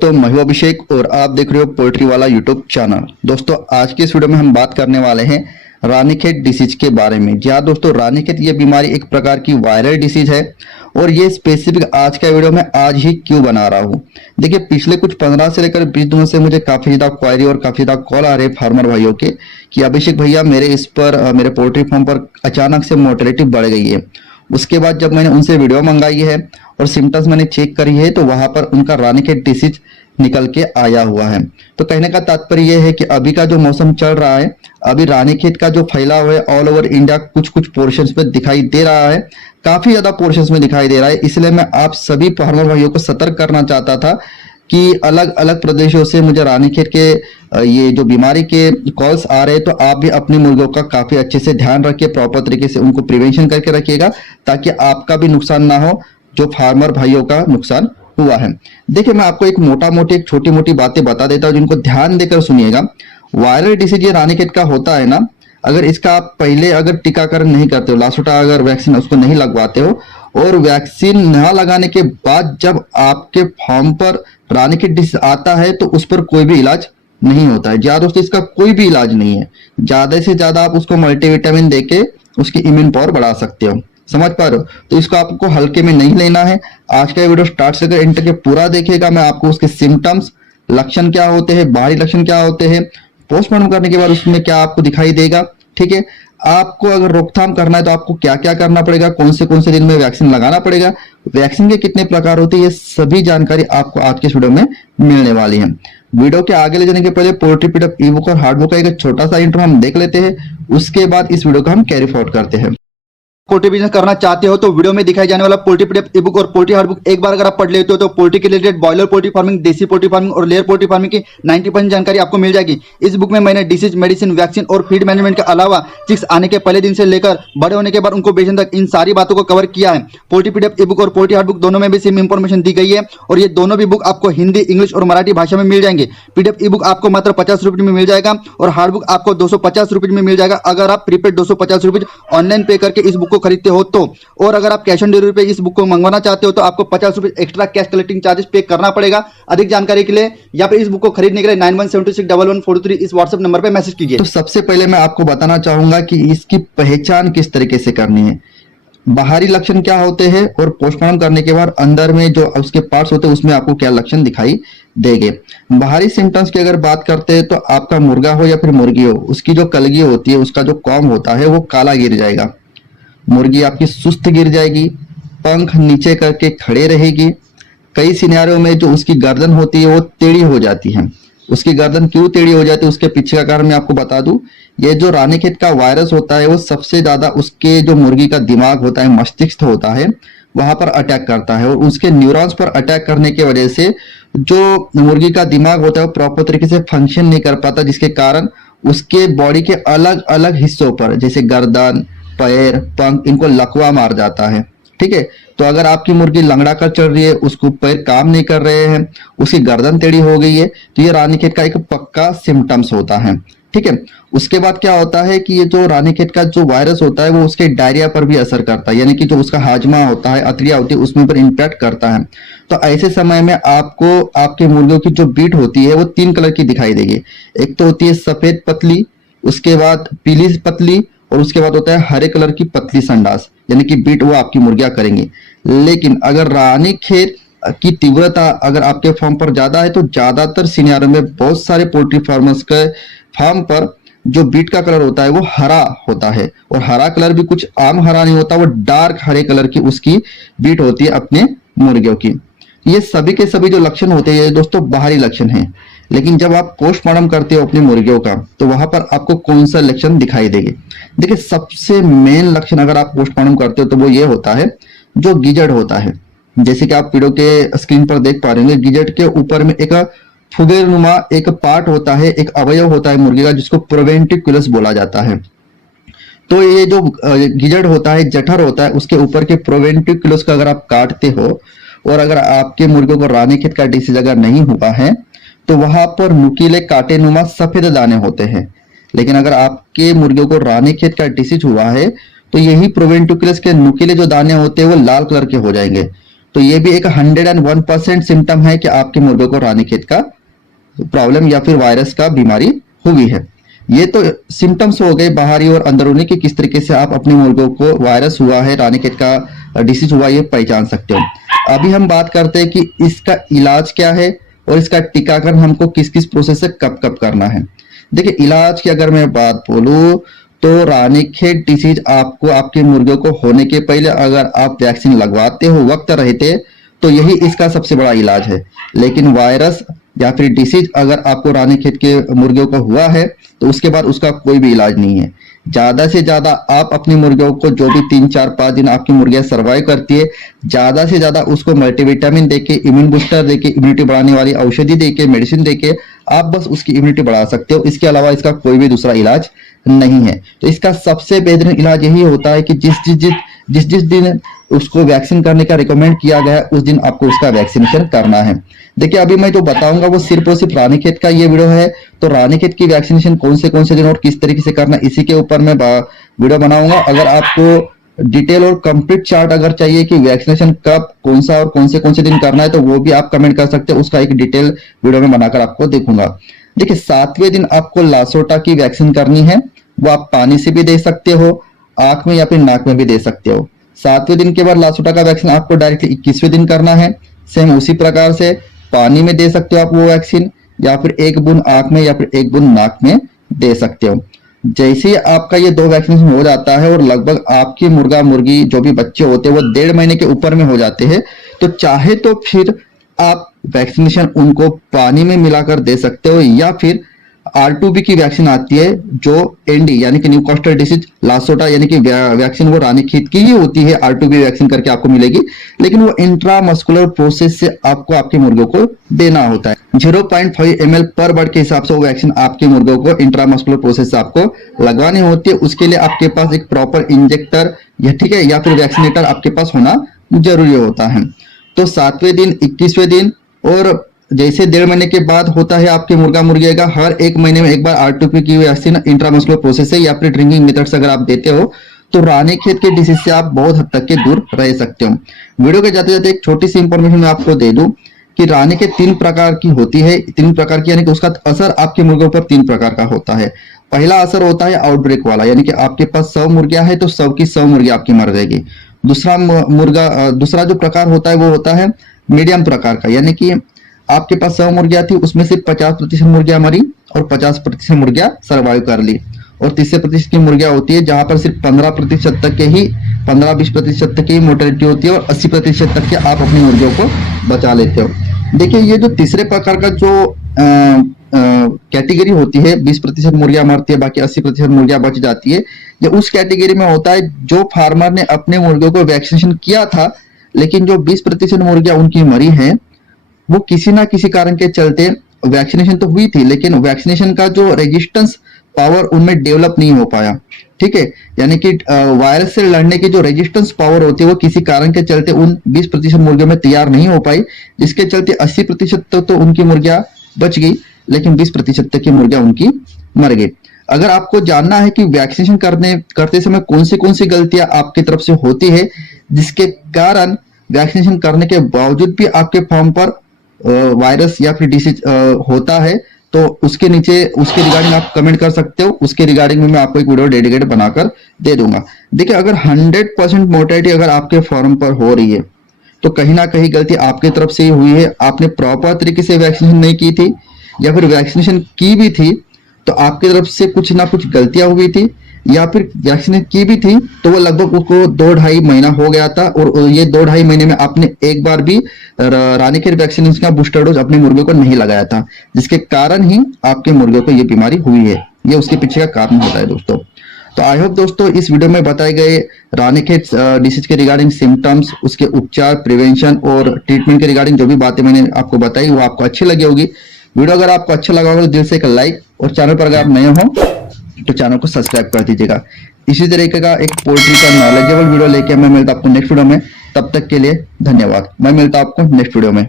दोस्तों, मैं हूं अभिषेक और आप देख रहे हो पोल्ट्री वाला यूट्यूब चैनल। दोस्तों, आज की इस वीडियो में हम बात करने वाले हैं रानीखेत डिसीज के बारे में। जी हाँ दोस्तों, रानीखेत ये बीमारी एक प्रकार की वायरल डिसीज है और ये स्पेसिफिक आज का वीडियो मैं आज ही क्यों बना रहा हूँ। देखिए, पिछले कुछ 15 से लेकर 20 दिनों से मुझे काफी ज्यादा क्वायरी और काफी ज्यादा कॉल आ रहे हैं फार्मर भाइयों के कि अभिषेक भैया मेरे पोल्ट्री फार्म पर अचानक से मोर्टेलिटी बढ़ गई है। उसके बाद जब मैंने उनसे वीडियो मंगाई है और सिम्टम्स मैंने चेक करी है तो वहां पर उनका रानीखेत डिसीज निकल के आया हुआ है। तो कहने का तात्पर्य यह है कि अभी का जो मौसम चल रहा है, अभी रानीखेत का जो फैलाव है ऑल ओवर इंडिया कुछ कुछ पोर्शंस में दिखाई दे रहा है, काफी ज्यादा पोर्शंस में दिखाई दे रहा है। इसलिए मैं आप सभी फार्मर भाइयों को सतर्क करना चाहता था कि अलग अलग प्रदेशों से मुझे रानीखेत के ये जो बीमारी के कॉल्स आ रहे हैं, तो आप भी अपनी मुर्गियों का काफी अच्छे से ध्यान रखिए, प्रॉपर तरीके से उनको प्रिवेंशन करके रखिएगा ताकि आपका भी नुकसान ना हो, जो फार्मर भाइयों का नुकसान हुआ है। देखिए, मैं आपको एक एक छोटी मोटी बातें बता देता हूँ जिनको ध्यान देकर सुनिएगा। वायरल डिसीज ये रानीखेत का होता है ना, अगर इसका आप पहले अगर टीकाकरण नहीं करते हो, लासोटा अगर वैक्सीन उसको नहीं लगवाते हो और वैक्सीन न लगाने के बाद जब आपके फार्म पर रानीखेत डिसीज आता है तो उस पर कोई भी इलाज नहीं होता है। जी हाँ दोस्तों, इसका कोई भी इलाज नहीं है। ज्यादा से ज्यादा आप उसको मल्टीविटामिन देके उसकी इम्यून पावर बढ़ा सकते हो। समझ पा रहे हो? तो इसको आपको हल्के में नहीं लेना है। आज का वीडियो स्टार्ट से लेकर एंड तक पूरा देखिएगा। मैं आपको उसके सिम्टम्स, लक्षण क्या होते हैं, बाहरी लक्षण क्या होते हैं, पोस्टमार्टम करने के बाद उसमें क्या आपको दिखाई देगा, ठीक है। आपको अगर रोकथाम करना है तो आपको क्या क्या करना पड़ेगा, कौन से दिन में वैक्सीन लगाना पड़ेगा, वैक्सीन के कितने प्रकार होते हैं, ये सभी जानकारी आपको आज के वीडियो में मिलने वाली है। वीडियो के आगे ले जाने के पहले पोल्ट्री पीडअप ई बुक और हार्ड बुक का एक छोटा सा इंट्रो हम देख लेते हैं, उसके बाद इस वीडियो को हम कैरी फॉरवर्ड करते हैं। पोल्ट्री बिजनेस करना चाहते हो तो वीडियो में दिखाई जाने वाला पोल्ट्री पीडीएफ ई बुक और पोल्ट्री हार्ड बुक एक बार अगर आप पढ़ लेते हो तो पोल्ट्री के रिलेटेड बॉयलर पोल्ट्री फार्मिंग, देसी पोल्ट्री फार्मिंग और लेयर पोल्ट्री फार्मिंग की 90% जानकारी आपको मिल जाएगी। इस बुक में मैंने डिसीज, मेडिसिन, वैक्सीन और फीड मैनेजमेंट के अलावा चिक्स आने के पहले दिन से लेकर बड़े होने के बाद उनको बेचने तक इन सारी बातों को कवर किया है। पोल्ट्री पीडीएफ ई बुक और पोल्ट्री हार्ड बुक दोनों में भी सेम इंफॉर्मेशन दी गई है और ये दोनों भी बुक आपको हिंदी, इंग्लिश और मराठी भाषा में मिल जाएंगे। पीडीएफ ई बुक आपको मात्र 50 रुपये में मिल जाएगा और हार्ड बुक आपको 250 रुपये में मिल जाएगा अगर आप प्रीपेड 250 रुपये ऑनलाइन पे करके इस बुक को खरीदते हो तो। और अगर आप कैश ऑन डिलीवरी पे इस बुक को मंगवाना चाहते हो तो आपको 50 रुपए एक्स्ट्रा कैश कलेक्टिंग चार्जेस पे करना पड़ेगा। अधिक जानकारी के लिए या फिर इस बुक को खरीदने के लिए 91761143 इस व्हाट्सएप नंबर पे मैसेज कीजिए। तो सबसे पहले मैं आपको बताना चाहूंगा कि इसकी पहचान किस तरीके से करनी है, बाहरी लक्षण क्या होते हैं और पोस्टमार्टम करने के बाद अंदर में जो उसके पार्ट्स होते हैं उसमें आपको क्या लक्षण दिखाई देंगे। बाहरी सिम्टम्स की अगर बात करते हैं तो आपका मुर्गा हो या फिर मुर्गी हो, उसकी जो कलगी होती है, उसका जो कॉम होता है वो काला गिर जाएगा, मुर्गी आपकी सुस्त गिर जाएगी, पंख नीचे करके खड़े रहेगी। कई सिनेरियो में जो उसकी गर्दन होती है वो टेढ़ी हो जाती है। उसकी गर्दन क्यों टेढ़ी हो जाती है उसके पीछे का कारण मैं आपको बता दूं। ये जो रानीखेत का वायरस होता है वो सबसे ज्यादा उसके जो मुर्गी का दिमाग होता है, मस्तिष्क होता है, वहां पर अटैक करता है और उसके न्यूरॉन्स पर अटैक करने की वजह से जो मुर्गी का दिमाग होता है वो प्रॉपर तरीके से फंक्शन नहीं कर पाता, जिसके कारण उसके बॉडी के अलग अलग हिस्सों पर जैसे गर्दन, पैर, पंख, इनको लकवा मार जाता है। ठीक है, तो अगर आपकी मुर्गी लंगड़ा कर चल रही है, उसको पैर काम नहीं कर रहे हैं, उसकी गर्दन टेढ़ी हो गई है, तो ये रानीखेत का एक पक्का सिम्टम्स होता है। ठीक है, उसके बाद क्या होता है कि ये जो रानीखेत का जो वायरस होता है वो उसके डायरिया पर भी असर करता है, यानी कि जो उसका हाजमा होता है, अतड़िया होती है, उसमें पर इंपैक्ट करता है। तो ऐसे समय में आपको आपके मुर्गियों की जो बीट होती है वो 3 कलर की दिखाई देगी। एक तो होती है सफेद पतली, उसके बाद पीली पतली और उसके बाद होता है हरे कलर की पतली संडास, यानी कि बीट वो आपकी मुर्गियां करेंगी। लेकिन अगर रानीखेत की तीव्रता अगर आपके फार्म पर ज्यादा है तो ज्यादातर सिनेरियो में बहुत सारे पोल्ट्री फार्मर्स के फार्म पर जो बीट का कलर होता है वो हरा होता है और हरा कलर भी कुछ आम हरा नहीं होता, वो डार्क हरे कलर की उसकी बीट होती है अपने मुर्गियों की। ये सभी के सभी जो लक्षण होते हैं दोस्तों बाहरी लक्षण हैं, लेकिन जब आप पोस्टमार्टम करते हो अपनी मुर्गियों का तो वहां पर आपको कौन सा लक्षण दिखाई देंगे। देखिए, सबसे मेन लक्षण अगर आप पोस्टमार्टम करते हो तो वो ये होता है जो गिजड़ होता है। जैसे कि आप वीडियो के स्क्रीन पर देख पा रहे होंगे, गिजड़ के ऊपर में एक फुगेनुमा एक पार्ट होता है, एक अवयव होता है मुर्गी का, जिसको प्रोवेंटिकुलस बोला जाता है। तो ये जो गिजड़ होता है, जठर होता है, उसके ऊपर के प्रोवेंटिकुलस का अगर आप काटते हो और अगर आपके मुर्गियों को रानीखेत का डिसीज अगर नहीं हुआ है तो वहां पर नुकीले कांटेनुमा सफेद दाने होते हैं। लेकिन अगर आपके मुर्गियों को रानीखेत का डिसीज हुआ है तो यही प्रोवेंटिकुलस के नुकीले जो दाने होते हैं वो लाल कलर के हो जाएंगे। तो ये भी एक 101% सिम्टम है कि आपके मुर्गे को रानीखेत का प्रॉब्लम या फिर वायरस का बीमारी हुई है। ये तो सिम्टम्स हो गए बाहरी और अंदरूनी कि किस तरीके से आप अपने मुर्गों को वायरस हुआ है, रानीखेत का डिसीज हुआ, ये पहचान सकते हो। अभी हम बात करते हैं कि इसका इलाज क्या है और इसका टीकाकरण हमको किस किस प्रोसेस से कब कब करना है। देखिए, इलाज की अगर मैं बात बोलूं तो रानीखेत डिसीज आपको आपके मुर्गियों को होने के पहले अगर आप वैक्सीन लगवाते हो वक्त रहते तो यही इसका सबसे बड़ा इलाज है। लेकिन वायरस या फिर डिसीज अगर आपको रानीखेत के मुर्गियों को हुआ है तो उसके बाद उसका कोई भी इलाज नहीं है। ज्यादा से ज्यादा आप अपनी मुर्गियों को, जो भी 3-4-5 दिन आपकी मुर्गियां सर्वाइव करती है, ज्यादा से ज्यादा उसको मल्टीविटामिन देके, इम्यून बूस्टर देके, इम्यूनिटी बढ़ाने वाली औषधि देके, मेडिसिन देके आप बस उसकी इम्यूनिटी बढ़ा सकते हो। इसके अलावा इसका कोई भी दूसरा इलाज नहीं है। तो इसका सबसे बेहतरीन इलाज यही होता है कि जिस दिन उसको वैक्सीन करने का रिकमेंड किया गया है उस दिन आपको उसका वैक्सीनेशन करना है। देखिए, अभी मैं जो बताऊंगा वो सिर्फ और सिर्फ रानीखेत का ये वीडियो है। तो रानीखेत की वैक्सीनेशन कौन से दिन और किस तरीके से करना, इसी के ऊपर मैं वीडियो बनाऊंगा। अगर आपको डिटेल और कंप्लीट चार्ट अगर चाहिए कि वैक्सीनेशन कब, कौन सा और कौन से दिन करना है, तो वो भी आप कमेंट कर सकते हैं। उसका एक डिटेल वीडियो में बनाकर आपको देखूंगा। देखिए, 7वें दिन आपको लासोटा की वैक्सीन करनी है। वो आप पानी से भी दे सकते हो, आंख में या फिर नाक में भी दे सकते हो। 7वें दिन के बाद लासोटा का वैक्सीन आपको डायरेक्टली 21वें दिन करना है। सेम उसी प्रकार से पानी में दे सकते हो आप वो वैक्सीन, या फिर एक बूंद आंख में या फिर एक बूंद नाक में दे सकते हो। जैसे ही आपका ये 2 वैक्सीनेशन हो जाता है और लगभग आपकी मुर्गा मुर्गी जो भी बच्चे होते हैं वो 1.5 महीने के ऊपर में हो जाते हैं, तो चाहे तो फिर आप वैक्सीनेशन उनको पानी में मिलाकर दे सकते हो, या फिर R2B की वैक्सीन आती है जो एनडी यानी कि न्यूकास्टल डिसीज लासोटा यानी कि वैक्सीन वो रानीखेत की ही होती है। R2B वैक्सीन करके आपको मिलेगी, लेकिन वो इंट्रामस्कुलर प्रोसेस से आपको आपके मुर्गों को देना होता है। 0.5 ml पर बर्ड के हिसाब से वो वैक्सीन आपके मुर्गों को इंट्रामस्कुलर प्रोसेस से आपको लगवानी होती है। उसके लिए आपके पास एक प्रॉपर इंजेक्टर या ठीक है या फिर वैक्सीनेटर आपके पास होना जरूरी होता है। तो 7वें दिन, 21वें दिन और जैसे 1.5 महीने के बाद होता है आपके मुर्गा मुर्गिया का, हर 1 महीने में एक बार R2B की वैक्सीन इंट्रामस्कुलर प्रोसेस से या फिर ड्रिंकिंग मेथड से अगर आप देते हो तो रानीखेत के डिसीज से आप बहुत हद तक के दूर रह सकते हो। वीडियो के जाते जाते एक छोटी सी इंफॉर्मेशन मैं आपको दे दूं कि रानीखेत 3 प्रकार की होती है। 3 प्रकार की यानी कि उसका असर आपके मुर्गों पर 3 प्रकार का होता है। पहला असर होता है आउटब्रेक वाला, यानी कि आपके पास 100 मुर्गियां है तो 100 की 100 मुर्गियां आपकी मर जाएगी। दूसरा जो प्रकार होता है वो होता है मीडियम प्रकार का, यानी कि आपके पास 100 मुर्गियां थी, उसमें से 50% मुर्गियां मरी और 50% मुर्गियां सर्वाइव कर ली। और 30% की मुर्गियां होती है जहां पर सिर्फ 15% तक के ही 15-20% तक की मोर्टेलिटी होती है और 80% तक के आप अपनी मुर्गियों को बचा लेते हो। देखिए, ये जो तीसरे प्रकार का जो कैटेगरी होती है, 20% मुर्गियां मरती है, बाकी 80% मुर्गियां बच जाती है, ये उस कैटेगरी में होता है जो फार्मर ने अपने मुर्गियों को वैक्सीनेशन किया था, लेकिन जो 20% मुर्गियां उनकी मरी हैं वो किसी ना किसी कारण के चलते, वैक्सीनेशन तो हुई थी लेकिन वैक्सीनेशन का जो रेजिस्टेंस पावर उनमें डेवलप नहीं हो पाया। ठीक है, यानी कि वायरस से लड़ने की जो रेजिस्टेंस पावर होती है वो किसी कारण के चलते उन 20% मुर्गियों में तैयार नहीं हो पाई, जिसके चलते 80% तक तो उनकी मुर्गियां बच गई, लेकिन 20% तक की मुर्गियां उनकी मर गई। अगर आपको जानना है कि वैक्सीनेशन करते समय कौन सी गलतियां आपकी तरफ से होती है जिसके कारण वैक्सीनेशन करने के बावजूद भी आपके फार्म पर वायरस या फिर डिसीज होता है, तो उसके नीचे उसके रिगार्डिंग आप कमेंट कर सकते हो। उसके रिगार्डिंग में मैं आपको एक वीडियो डेडिकेट बनाकर दे दूंगा। देखिए, अगर 100% मोर्टेलिटी अगर आपके फार्म पर हो रही है तो कहीं ना कहीं गलती आपकी तरफ से ही हुई है। आपने प्रॉपर तरीके से वैक्सीनेशन नहीं की थी, या फिर वैक्सीनेशन की भी थी तो आपकी तरफ से कुछ ना कुछ गलतियां हुई थी, या फिर वैक्सीनेशन की भी थी तो वो लगभग उसको 2-2.5 महीना हो गया था और ये 2-2.5 महीने में आपने एक बार भी रानीखेत वैक्सीनेशन का बूस्टर डोज अपने मुर्गियों को नहीं लगाया था, जिसके कारण ही आपके मुर्गियों को ये बीमारी हुई है। ये उसके पीछे का कारण होता है दोस्तों। तो आई होप दोस्तों इस वीडियो में बताए गए रानीखेत डिसीज के रिगार्डिंग सिम्टम्स, उसके उपचार, प्रिवेंशन और ट्रीटमेंट के रिगार्डिंग जो भी बातें मैंने आपको बताई वो आपको अच्छी लगी होगी। वीडियो अगर आपको अच्छा लगा होगा तो दिल से एक लाइक, और चैनल पर अगर आप नए हो तो चैनल को सब्सक्राइब कर दीजिएगा। इसी तरीके का एक पोल्ट्री का नॉलेजेबल वीडियो लेके मैं मिलता आपको नेक्स्ट वीडियो में। तब तक के लिए धन्यवाद। मैं मिलता आपको नेक्स्ट वीडियो में।